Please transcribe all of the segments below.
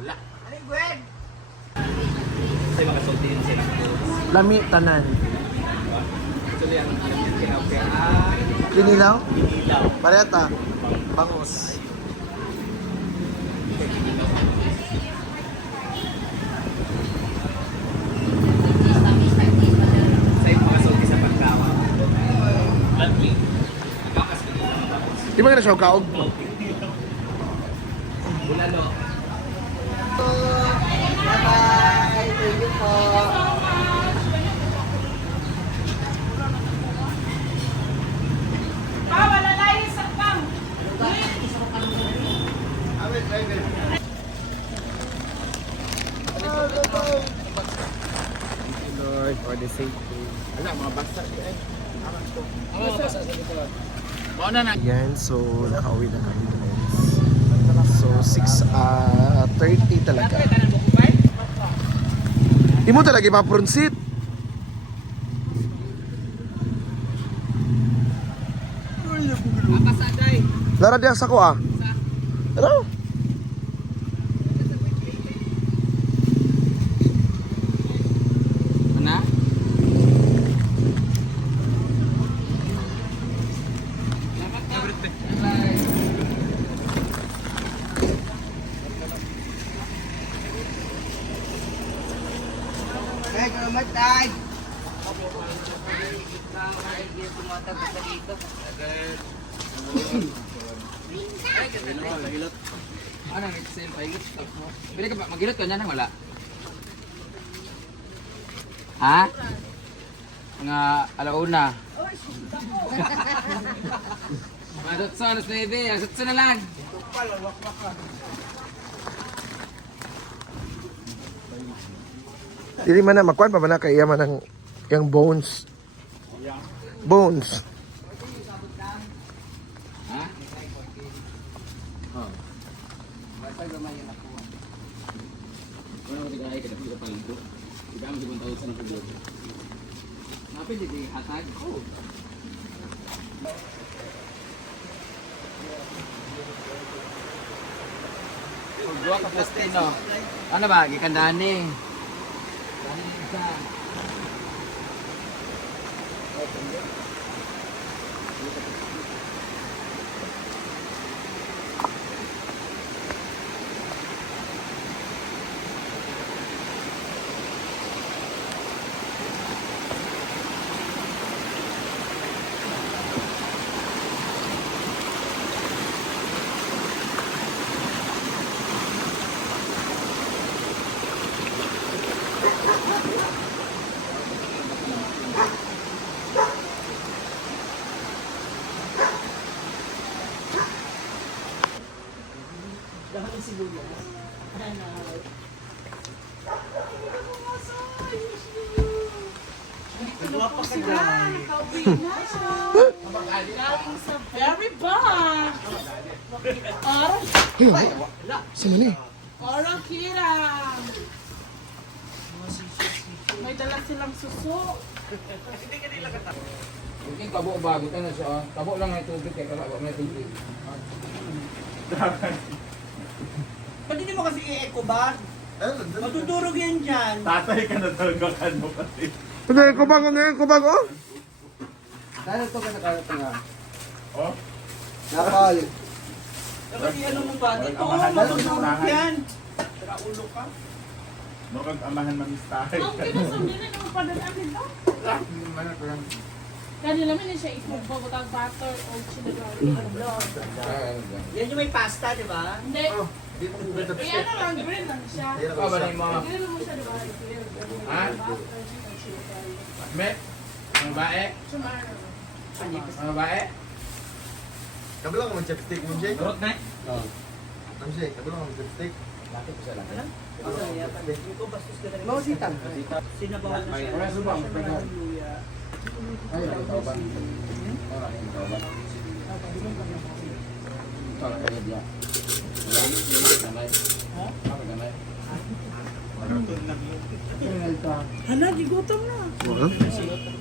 Wala. Ano yung Gwen? Kasi makasulti yun sila. Lami tanan. Actually, ang kinapya Kinilaw? Kinilaw. Pareta. Bangus. Sa makasulti sa pagkawa. Lami. Bakas ko dito. Di ba ka na siya kaog? Bulalo. Bye-bye! Thank you po! Lord, for the safety. Wala, mga basta. Mga basta sa dito. Mga na. Yan, so nakauwi na kami guys. So 6:30 talaga. Di mo talaga ipaprunsit. Apa saday? Lara diya sa ko ah. Ano? Mana? Hey, salamat tayo! Tumatagos na dito. Ano ang exam pa igit? Pwede ka ba magilot ka niyan wala? Ha? Mga alauna. Madutso, alas 9. Alas 8 na lang. Dili man na makuan pa ba na kay yaman ng yung bones. Bones. Ha? Oh. Basta gamay yan ako. Wala ko tigay ka dapit pa lang ko. Tigay mo 1,000 sa pagod. Napil di hatag. Oh. Dua ka Plastino. Ano ba? Gikandani. Dani isa. Very bad. Orang, Sama ni. orang kira. May dala silang suso. Mungkin kabo bago ka na siya. Kabo lang ay tubig kaya kabo may tubig. Pwede di mo kasi i-eco ba? Matudurog yan dyan. Tatay ka na talaga ano kasi. Hindi, kubag ano yan, kubag oh. Kaya ito ka nakatunga. Oh, Nakal. Dapat i-ano mo ba? Ito, Amahan na matudurog ng yan. Saka ulo ka. mukhang amahan mamistahe. Ang kinasundin na naman pa doon akin to. Mana ko lang. Kanila namin siya itlog ba, butter o sinagawin. Yan yung may pasta, di ba? Hindi. Eh, ano lang, green lang siya. Ikaw ba na yung mga... Green mo siya, di ba? I-clear. Ha? Butter, sinagawin. Met? Mga bae? Sumara. Mga bae? Kabilang mo chopstick mo, Jay? Turot na? Ano siya? Kabilang mo chopstick? Bakit ko sa lang? Ito, bastos ka na rin. Mga sitang. Sinabawan na siya. Wala subang. Hallelujah. Ay, ang tauban. Ora, ang tauban. Ito, kaya diya. Gamay. Ha? Gamay. Hala, gigutom na.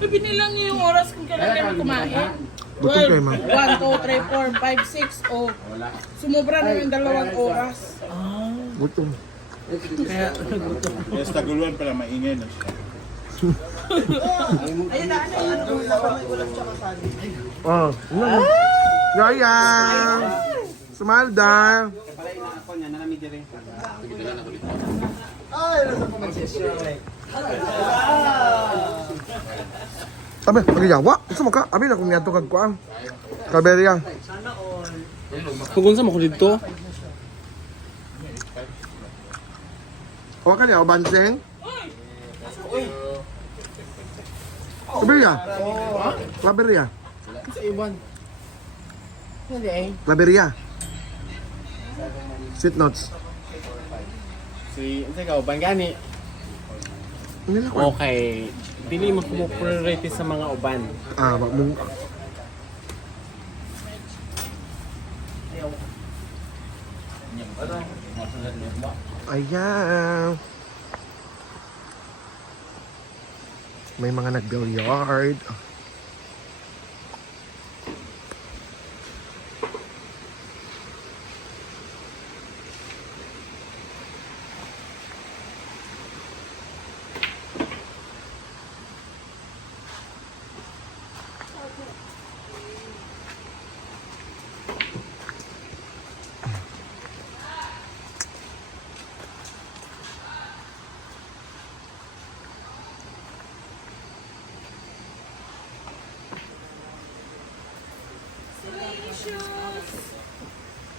Binilang niyo yung oras kung kailan kayo kumain. Gutom kayo, ma'am. 1, 2, 3, 4, 5, 6, oh. Wala. Sumubra na yung 2 oras. Gutom. Kaya nagutom. Kaya sa Taguluan pala maingay na siya. Ayun na, ano, may ulam tsaka sali. Oh. Yaya! Sumalda! Pala ina ako niya, nanami dire. Pagkita na ulit. Ay, nasa pa mag-session. Abi, pagyawa. Gusto mo ka? Abi na kung niyato kag kuang. Kalberia. Kung sa mo ko dito, Huwag ka niya, o banseng? Kalberia. Kalberia. sa iban. Hindi eh. Kalberia. Sweet notes. Si, ano ka, uban gani. Hindi na ko. Okay. Dili mo priority sa mga uban. Ah, wag mong... Ayan. May mga nag-billiard.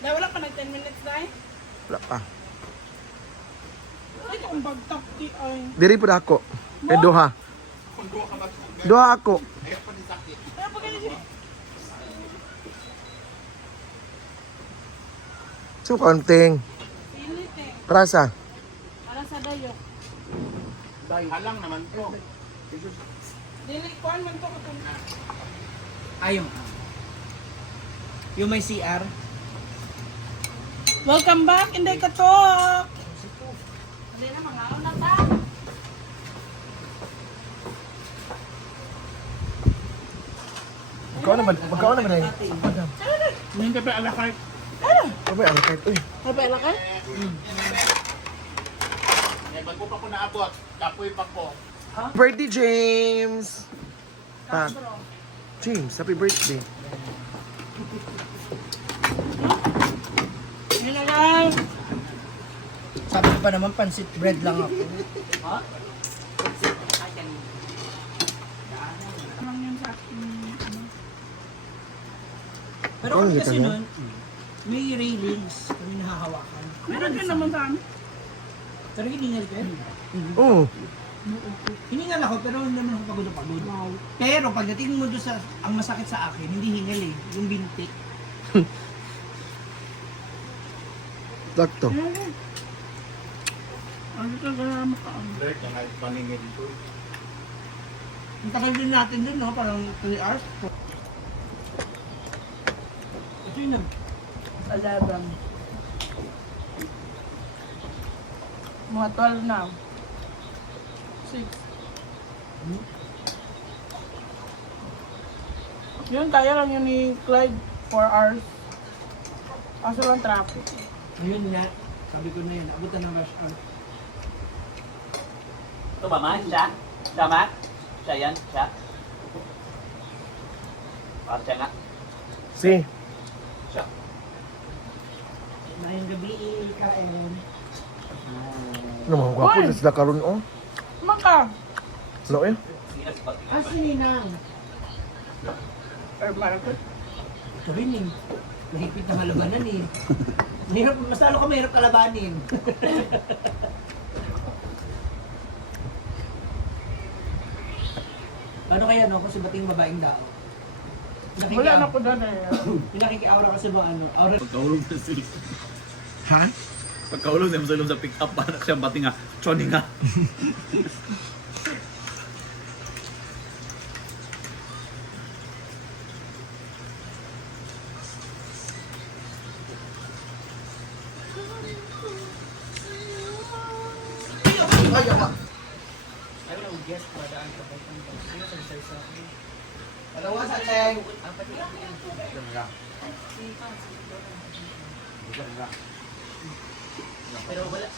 Na wala ka nag 10 minutes na eh. Wala pa. Ay, ang bagtak di ay. Diri po ako. Eh, duha. Duha ako. Kaya pag ganyan siya. So, konting. Pilit eh. Prasa. Para sa dayok. Halang naman to. Dili, kuhan man to katong. Ayun. Yung may CR. Welcome back, Inday Katok! Hindi na, mga na ta. Magkao na ba na yun? Hindi pa alakay. Ano ba yung kahit? Uy, Ay, ba ka? Eh, bago pa ko naabot, kapoy pa ko. birthday, James! Ah, James, happy birthday. Yun na lang. Sabi ko pa naman, pansit bread lang ako. Lang yun sa akin. Pero Oh, kami hindi kasi ka na? nun, may railings kami nahahawakan. Meron din naman sa amin. Pero hiningal ka. Oo. Hiningal ako pero hindi naman ako pagod. Pero pagdating mo doon sa, ang masakit sa akin, hindi hingal eh, yung binti. Sakto. Ano ka gana makaam? Break na kahit paningin ko. Ang tagal din natin doon, no? Parang 3 hours. Ito yun na. 11. Mga 12 na. 6. Yun, kaya lang yun ni Clyde 4 hours. Kaso lang traffic. Yun nga. Sabi ko na yun, abutan ng rush hour. Ito ba man? Siya? Siya man? Siya yan? Siya? Para siya nga. Si. Siya. Ngayong gabi, kain. Ano mga gwapo na sila karon oh. Maka! Ano eh? Ah, si Ninang. Or Marcos. Ito rin eh. Mahigpit na malabanan eh. Mahirap, mas lalo ka mahirap kalabanin. Paano kaya no, kung si bating babaeng dao? Wala na ko doon eh. Pinakikiaura kasi ba ano? Aura. Pagkaulong na sila. Ha? Pagkaulong na sila sa pick up, parang siyang bati nga. Choni nga. Dalawa sa Cheng. Pero wala rin.